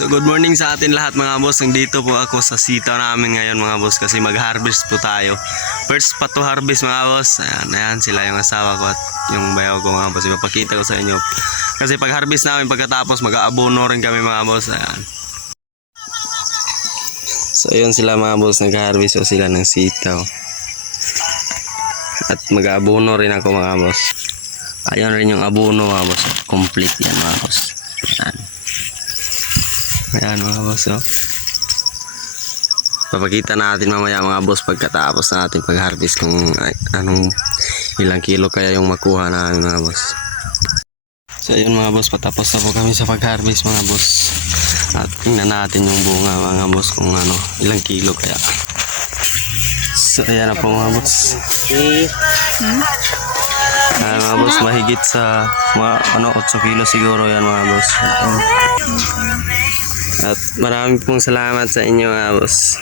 So good morning sa atin lahat mga boss. Nandito po ako sa sitaw namin ngayon mga boss kasi mag-harvest po tayo. First pa to harvest mga boss. Ayan sila yung asawa ko at yung bayaw ko mga boss. Ipapakita ko sa inyo. Kasi pag harvest namin pagkatapos mag-aabono rin kami mga boss. Ayan. So yun sila mga boss, nag-harvest po sila ng sitaw. At mag-aabono rin ako mga boss. Ayan rin yung abono mga boss. Complete yan mga boss. Ayan. Ayan mga boss, oh. Papakita natin mamaya mga boss pagkatapos natin pag-harvest kung anong ilang kilo kaya yung makuha namin mga boss. So ayun mga boss, patapos na po kami sa pag-harvest mga boss. At tingnan natin yung bunga mga boss kung ano, ilang kilo kaya. So ayan na po mga boss. Mga boss, mahigit sa mga 8 kilo siguro yan mga boss. At maraming pong salamat sa inyo mga boss.